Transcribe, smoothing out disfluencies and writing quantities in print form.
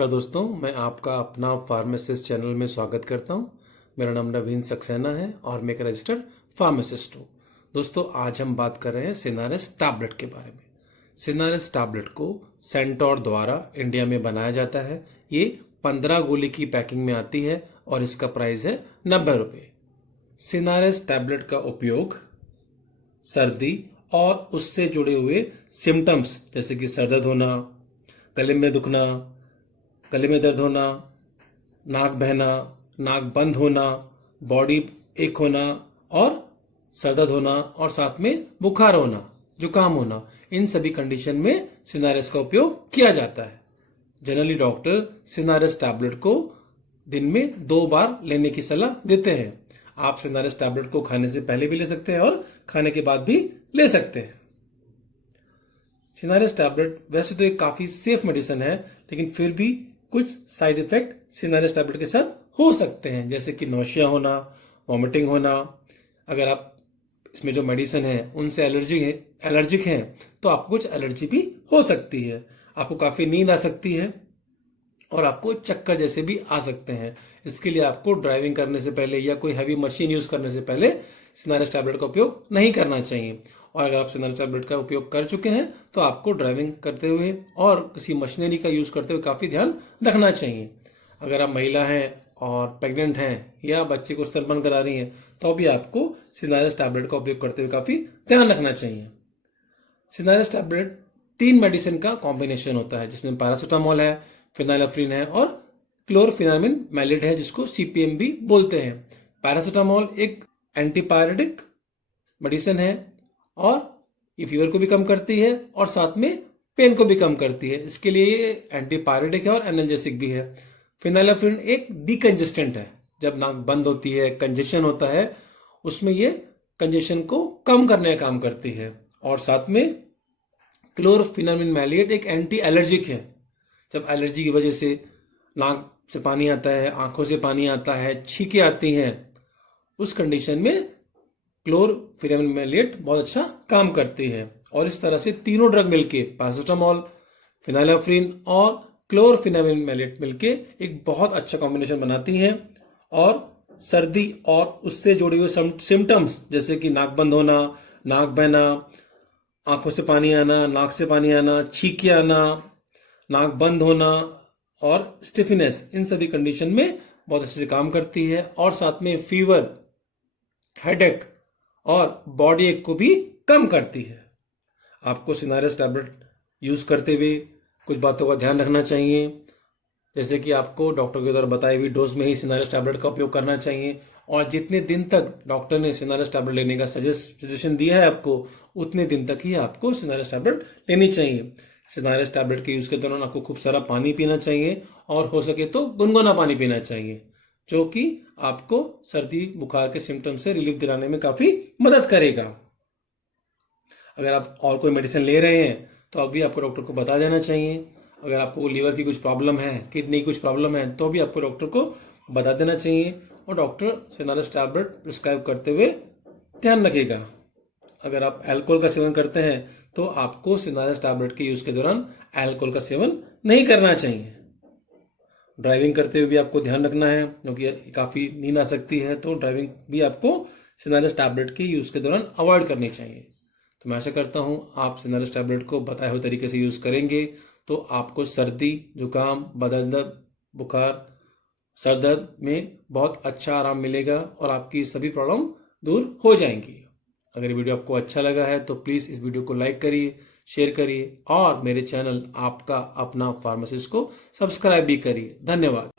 नमस्कार दोस्तों, मैं आपका अपना फार्मासिस्ट चैनल में स्वागत करता हूं। मेरा नाम नवीन सक्सेना है और मैं एक रजिस्टर्ड फार्मासिस्ट हूं। दोस्तों, आज हम बात कर रहे हैं सिनारेस टैबलेट के बारे में। सिनारेस टैबलेट को सेंटोर द्वारा इंडिया में बनाया जाता है। ये 15 गोली की पैकिंग में आती है और इसका प्राइस है 90 रुपये। सिनारेस टैबलेट का उपयोग सर्दी और उससे जुड़े हुए सिम्टम्स जैसे कि सर दर्द होना, गले में दुखना, गले में दर्द होना, नाक बहना, नाक बंद होना, बॉडी एक होना और सर दर्द होना और साथ में बुखार होना, जुकाम होना, इन सभी कंडीशन में सिनारेस का उपयोग किया जाता है। जनरली डॉक्टर सिनारेस टैबलेट को दिन में 2 बार लेने की सलाह देते हैं। आप सिनारेस टैबलेट को खाने से पहले भी ले सकते हैं और खाने के बाद भी ले सकते हैं। सिनारेस टैबलेट वैसे तो एक काफी सेफ मेडिसिन है, लेकिन फिर भी कुछ साइड इफेक्ट सिनारेस टैबलेट के साथ हो सकते हैं, जैसे कि नौशिया होना, वॉमिटिंग होना। अगर आप इसमें जो मेडिसिन है उनसे एलर्जिक हैं तो आपको कुछ एलर्जी भी हो सकती है। आपको काफी नींद आ सकती है और आपको चक्कर जैसे भी आ सकते हैं। इसके लिए आपको ड्राइविंग करने से पहले या कोई हैवी मशीन यूज करने से पहले सिनारेस टैबलेट का उपयोग नहीं करना चाहिए। और अगर आप सिनारेस टैबलेट का उपयोग कर चुके हैं तो आपको ड्राइविंग करते हुए और किसी मशीनरी का यूज करते हुए काफी ध्यान रखना चाहिए। अगर आप महिला हैं और प्रेग्नेंट हैं या बच्चे को स्तनपान करा रही हैं तो भी आपको सिनारेस टैबलेट का उपयोग करते हुए काफी ध्यान रखना चाहिए। सिनारेस टैबलेट 3 मेडिसिन का कॉम्बिनेशन होता है, जिसमें पैरासिटामोल है, फिनाइलेफ्रिन है और क्लोरफिनामिन मैलिड है, जिसको सीपीएम भी बोलते हैं। पैरासिटामोल एक एंटीपायरेटिक मेडिसिन है और ये फीवर को भी कम करती है और साथ में पेन को भी कम करती है। इसके लिए ये एंटीपायरेटिक है और एनाल्जेसिक भी है। फिनाइलेफ्रिन एक डिकंजेस्टेंट है। जब नाक बंद होती है, कंजेशन होता है, उसमें ये कंजेशन को कम करने का काम करती है। और साथ में क्लोरफिनामिन मैलिएट एक एंटी एलर्जिक है। जब एलर्जी की वजह से नाक से पानी आता है, आंखों से पानी आता है, छींकें आती हैं, उस कंडीशन में क्लोरफिनामिन मैलिएट बहुत अच्छा काम करती है। और इस तरह से तीनों ड्रग मिलके, पैरासिटामोल, फिनाइलेफ्रिन और क्लोरफिनामिन मैलिएट मिलके एक बहुत अच्छा कॉम्बिनेशन बनाती हैं और सर्दी और उससे जुड़े हुए सिम्टम्स जैसे कि नाक बंद होना, नाक बहना, आंखों से पानी आना, नाक से पानी आना, छींकें आना, नाक बंद होना और स्टिफनेस, इन सभी कंडीशन में बहुत अच्छे से काम करती है। और साथ में फीवर, हेडेक और बॉडी एक को भी कम करती है। आपको सिनारेस टैबलेट यूज करते हुए कुछ बातों का ध्यान रखना चाहिए, जैसे कि आपको डॉक्टर के द्वारा बताई हुई डोज में ही सिनारेस टैबलेट का उपयोग करना चाहिए और जितने दिन तक डॉक्टर ने सिनारेस टैबलेट लेने का सजेशन दिया है आपको, उतने दिन तक ही आपको सिनारेस टैबलेट लेनी चाहिए। सिनारेस टैबलेट के यूज के दौरान आपको खूब सारा पानी पीना चाहिए और हो सके तो गुनगुना पानी पीना चाहिए, जो कि आपको सर्दी बुखार के सिम्टम से रिलीफ दिलाने में काफी मदद करेगा। अगर आप और कोई मेडिसिन ले रहे हैं तो अभी आपको डॉक्टर को बता देना चाहिए। अगर आपको लीवर की कुछ प्रॉब्लम है, किडनी की कुछ प्रॉब्लम है, तो भी आपको डॉक्टर को बता देना चाहिए और डॉक्टर सिनारेस टैबलेट प्रिस्क्राइब करते हुए ध्यान रखेगा। अगर आप अल्कोहल का सेवन करते हैं तो आपको सिनारेस टैबलेट के यूज के दौरान अल्कोहल का सेवन नहीं करना चाहिए। ड्राइविंग करते हुए भी आपको ध्यान रखना है, क्योंकि काफी नींद आ सकती है, तो ड्राइविंग भी आपको सिनारेस टैबलेट के यूज के दौरान अवॉइड करनी चाहिए। तो मैं आशा करता हूं आप सिनारेस टैबलेट को बताए हुए तरीके से यूज करेंगे तो आपको सर्दी, जुकाम, बदन दर्द, बुखार, सर दर्द में बहुत अच्छा आराम मिलेगा और आपकी सभी प्रॉब्लम दूर हो जाएंगी। अगर वीडियो आपको अच्छा लगा है तो प्लीज इस वीडियो को लाइक करिए, शेयर करिए और मेरे चैनल आपका अपना फार्मासिस्ट को सब्सक्राइब भी करिए। धन्यवाद।